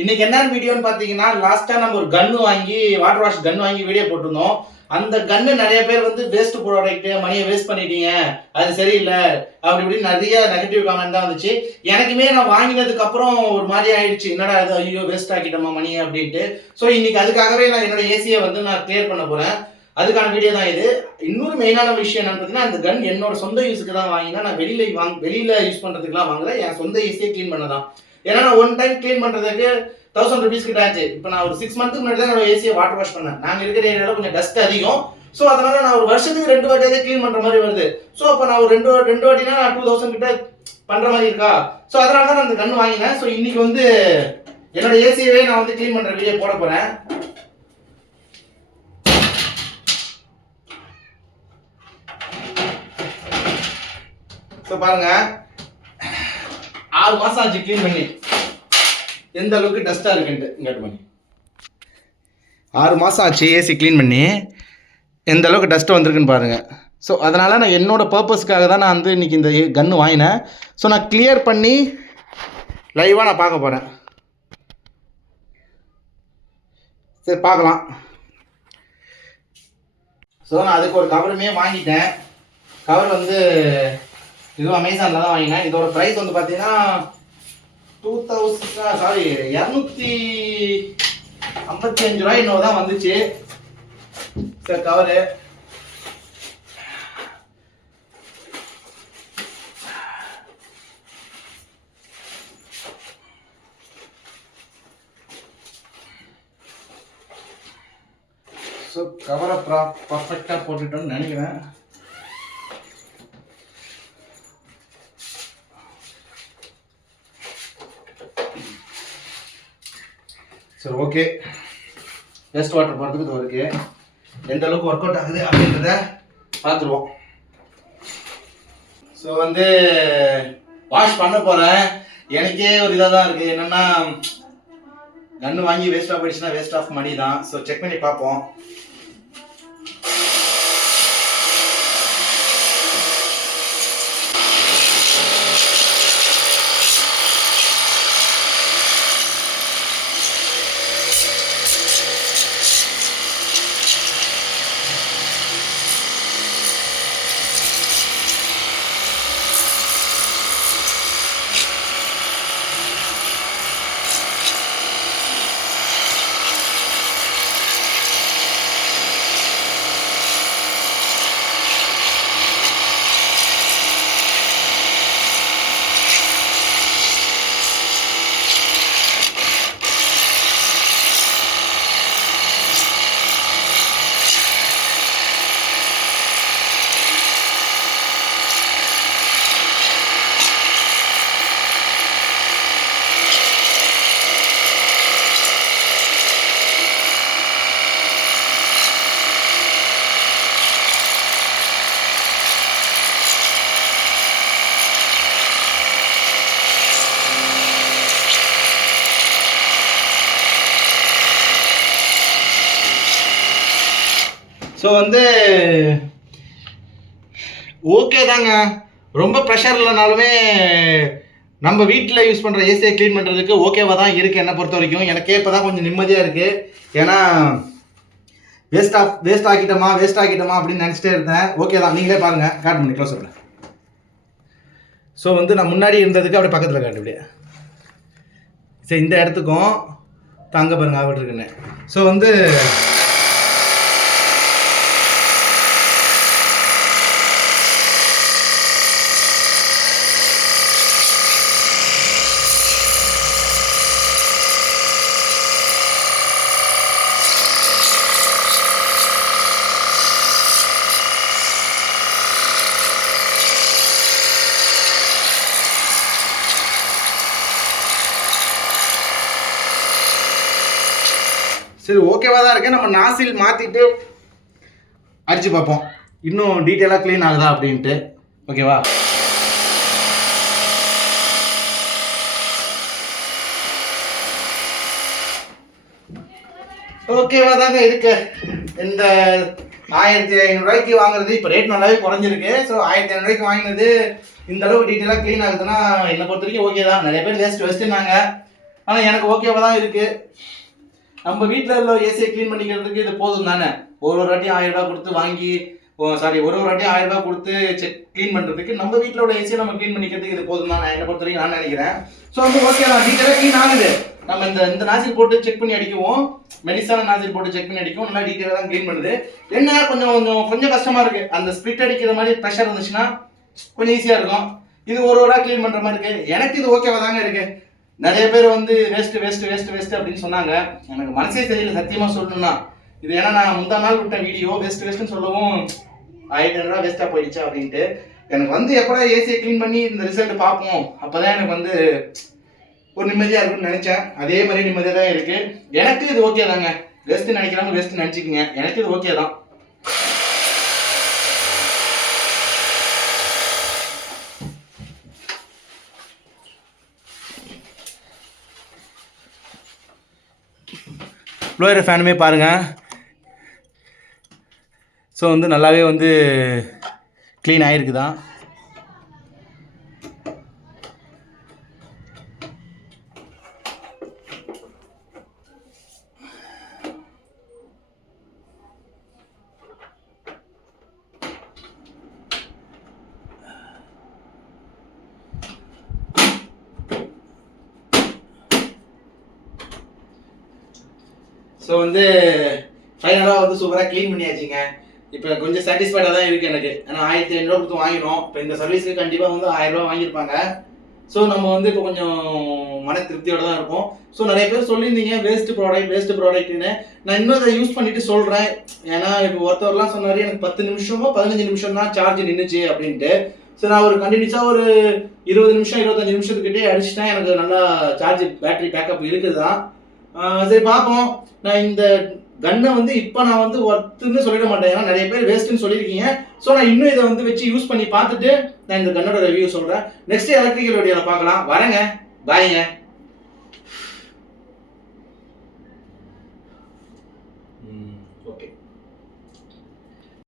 இன்னைக்கு என்ன வீடியோன்னு பார்த்தீங்கன்னா, லாஸ்ட்டாக நம்ம ஒரு கன்னு வாங்கி வாட்டர் வாஷ் கன் வாங்கி வீடியோ போட்டிருந்தோம். அந்த கன்னு நிறைய பேர் வந்து வேஸ்ட் ப்ராடக்ட், மணியை வேஸ்ட் பண்ணிட்டீங்க, அது சரியில்லை அப்படி இப்படின்னு நிறைய நெகட்டிவ் கமெண்ட் தான் வந்துச்சு. எனக்குமே நான் வாங்கினதுக்கு அப்புறம் ஒரு மாதிரி ஆயிடுச்சு, என்னடா அது ஐயோ வேஸ்ட் ஆக்கிட்டோமா மணியை அப்படின்ட்டு. ஸோ இன்னைக்கு அதுக்காகவே நான் என்னோட ஏசியை வந்து நான் கிளியர் பண்ண போறேன். அதுக்கான வீடியோ தான் இது. இன்னொரு மெயினான விஷயம் என்னன்னு பார்த்தீங்கன்னா, அந்த கன் என்னோட சொந்த யூஸுக்கு தான் வாங்கினா, நான் வெளியில யூஸ் பண்றதுக்குலாம் வாங்கல, என் சொந்த ஏசியை கிளீன் பண்ண தான். ஏன்னா நான் ஒன் டைம் கிளீன் பண்றதுக்கு 1000 rupees கிட்ட ஆச்சு. இப்போ நான் ஒரு 6 months முன்னாடி தான் என்னோட ஏசியை வாட்டர் வாஷ் பண்ணேன். நாங்கள் இருக்கிற ஏரியாவில் கொஞ்சம் டஸ்ட் அதிகம். ஸோ அதனால நான் ஒரு வருஷத்துக்கு 2 வாட்டியாவது கிளீன் பண்ற மாதிரி வருது. ஸோ அப்போ நான் ஒரு ரெண்டு வாட்டினா 2000 கிட்ட பண்ற மாதிரி இருக்கா. ஸோ அதனால தான் நான் அந்த கன் வாங்கினேன். ஸோ இன்னைக்கு வந்து என்னோட ஏசியவே நான் வந்து கிளீன் பண்ற வீடியோ போட போறேன். ஸோ பாருங்க, 6 மாசம் ஆச்சு கிளீன் பண்ணி, எந்த அளவுக்கு டஸ்ட்டாக இருக்குன்ட்டு. இங்கே பண்ணி 6 மாதம் ஆச்சு ஏசி க்ளீன் பண்ணி, எந்த அளவுக்கு டஸ்ட்டு வந்திருக்குன்னு பாருங்கள். ஸோ அதனால் நான் என்னோடய பர்பஸ்க்காக தான் நான் வந்து இன்றைக்கி இந்த கன்று வாங்கினேன். ஸோ நான் கிளியர் பண்ணி லைவாக நான் பார்க்க போகிறேன். சரி பார்க்கலாம். ஸோ நான் அதுக்கு ஒரு கவருமே வாங்கிட்டேன். கவர் வந்து இதுவும் அமேசானில் தான் வாங்கினேன். இதோட ப்ரைஸ் வந்து பார்த்தீங்கன்னா 255 ரூபாய் இன்னும் தான் வந்துச்சு. சார் கவரு ஸோ கவரை பர்ஃபெக்டாக போட்டுட்டோன்னு நினைக்கிறேன். சரி ஓகே, வேஸ்ட் வாட்டர் போகிறதுக்கு இது இருக்குது. எந்த அளவுக்கு ஒர்க் அவுட் ஆகுது அப்படின்றத பார்த்துருவோம். ஸோ வந்து வாஷ் பண்ண போகிறேன். எனக்கே ஒரு இதாக தான் இருக்குது, என்னென்னா கன்று வாங்கி வேஸ்ட் ஆஃப் போயிடுச்சுன்னா வேஸ்ட் ஆஃப் மணி தான். ஸோ செக் பண்ணி பார்ப்போம். ஸோ வந்து ஓகே தாங்க, ரொம்ப ப்ரெஷர் இல்லைனாலுமே நம்ம வீட்டில் யூஸ் பண்ணுற ஏசியை க்ளீன் பண்ணுறதுக்கு ஓகேவாக தான் இருக்குது என்னை பொறுத்த வரைக்கும். எனக்கே இப்போ தான் கொஞ்சம் நிம்மதியாக இருக்குது. ஏன்னா வேஸ்ட் ஆக்கிட்டோமா அப்படின்னு நினச்சிட்டே இருந்தேன். ஓகே தான், நீங்களே பாருங்கள், காட் பண்ணி க்ளோஸ் பண்ணுறேன். ஸோ வந்து நான் முன்னாடி இருந்ததுக்கு அப்படியே பக்கத்தில் காட்டு அப்படியே. சரி இந்த இடத்துக்கும் தாங்க பாருங்க ஆகிட்டு இருக்குன்னு. ஸோ வந்து சரி ஓகேவாக தான் இருக்குது. நம்ம நாசில் மாற்றிட்டு அடித்து பார்ப்போம், இன்னும் டீட்டெயிலாக க்ளீன் ஆகுதா அப்படின்ட்டு. ஓகேவா? ஓகேவா தாங்க இருக்கு. இந்த 1500 ரூபாய்க்கு வாங்குறது இப்போ ரேட் நல்லாவே குறைஞ்சிருக்கு. ஸோ 1500 ரூபாய்க்கு வாங்கினது இந்த அளவுக்கு டீட்டெயிலாக க்ளீன் ஆகுதுன்னா என்னை பொறுத்த வரைக்கும் ஓகே தான். நிறைய பேர் வேஸ்ட்டுனாங்க. ஆனால் எனக்கு ஓகேவா தான் இருக்கு. நம்ம வீட்டில் உள்ள ஏசியை க்ளீன் பண்ணிக்கிறதுக்கு இது போதும் தானே. ஒரு வாட்டியும் 1000 ரூபாய் கொடுத்து வாங்கி ஒரு வாட்டியும் 1000 ரூபாய் கொடுத்து க்ளீன் பண்ணுறதுக்கு நம்ம வீட்டில் உள்ள ஏசியை நம்ம க்ளீன் பண்ணிக்கிறதுக்கு இது போதும் தான் என்னை பொறுத்த வரைக்கும் நான் நினைக்கிறேன். ஸோ வந்து ஓகே தான், டீட்டெயிலாக க்ளீன் ஆகுது. நம்ம இந்த நாசில் போட்டு செக் பண்ணி அடிக்குவோம், மெலிசான நாசில் போட்டு செக் பண்ணி அடிக்கும், நல்லா டீட்டெயிலாக தான் க்ளீன் பண்ணுது. என்ன கொஞ்சம் கஷ்டமாக இருக்குது. அந்த ஸ்பிளிட் அடிக்கிற மாதிரி ப்ரெஷர் இருந்துச்சுன்னா கொஞ்சம் ஈஸியாக இருக்கும். இது ஒரு க்ளீன் பண்ணுற மாதிரி இருக்குது. எனக்கு இது ஓகேவா தாங்க இருக்குது. நிறைய பேர் வந்து வேஸ்ட் அப்படின்னு சொன்னாங்க. எனக்கு மனசே தெரியல சத்தியமாக சொல்லணும்னா. இது ஏன்னா நான் முந்தா நாள் விட்ட வீடியோ வேஸ்ட்னு சொல்லவும் 1500 ரூபா வேஸ்ட்டாக போயிடுச்சு அப்படின்ட்டு. எனக்கு வந்து எப்படா ஏசியை க்ளீன் பண்ணி இந்த ரிசல்ட் பார்ப்போம், அப்போதான் எனக்கு வந்து ஒரு நிம்மதியாக இருக்குன்னு நினச்சேன். அதே மாதிரி நிம்மதியாக தான் இருக்குது. எனக்கு இது ஓகே தாங்க. வேஸ்ட்டு நினைக்கிறாங்க, வேஸ்ட்டு நினச்சிக்கிங்க. எனக்கு இது ஓகே தான். ப்ளோயர் ஃபேனுமே பாருங்கள். ஸோ வந்து நல்லாவே வந்து க்ளீன் ஆகிருக்கு தான். ஸோ வந்து ஃபைனலாக வந்து சூப்பராக க்ளீன் பண்ணியாச்சுங்க. இப்போ கொஞ்சம் சாட்டிஸ்ஃபைடாக தான் இருக்குது எனக்கு. ஏன்னா 1500 ரூபா கொடுத்து வாங்கினோம். இப்போ இந்த சர்வீஸுக்கு கண்டிப்பாக வந்து 1000 ரூபா வாங்கியிருப்பாங்க. ஸோ நம்ம வந்து இப்போ கொஞ்சம் மன திருப்தியோடு தான் இருக்கும். ஸோ நிறைய பேர் சொல்லியிருந்தீங்க வேஸ்ட்டு ப்ராடக்ட்னு. நான் இன்னும் அதை யூஸ் பண்ணிட்டு சொல்கிறேன். ஏன்னா இப்போ ஒருத்தவரெலாம் சொன்னார் எனக்கு 10 நிமிஷமோ 15 நிமிஷம் தான் சார்ஜ் நின்றுச்சு அப்படின்ட்டு. ஸோ நான் ஒரு கண்டினியூஸாக ஒரு 20 நிமிஷம் 25 நிமிஷத்துக்கிட்டே அடிச்சுட்டேன். எனக்கு நல்லா சார்ஜ் பேட்டரி பேக்கப் இருக்குது தான். சரி பார்ப்போம். நான் இந்த கன்னை வந்து இப்போ நான் வந்து ஒர்த்துன்னு சொல்லிட மாட்டேன். ஏன்னா நிறைய பேர் வேஸ்ட்டுன்னு சொல்லியிருக்கீங்க. ஸோ நான் இன்னும் இதை வந்து வச்சு யூஸ் பண்ணி பார்த்துட்டு நான் இந்த கன்னோட ரிவ்யூ சொல்கிறேன். நெக்ஸ்ட் எலக்ட்ரிக்கல் வீடியோவில் பார்க்கலாம். வரேங்க, பாய்ங்க. ஓகே.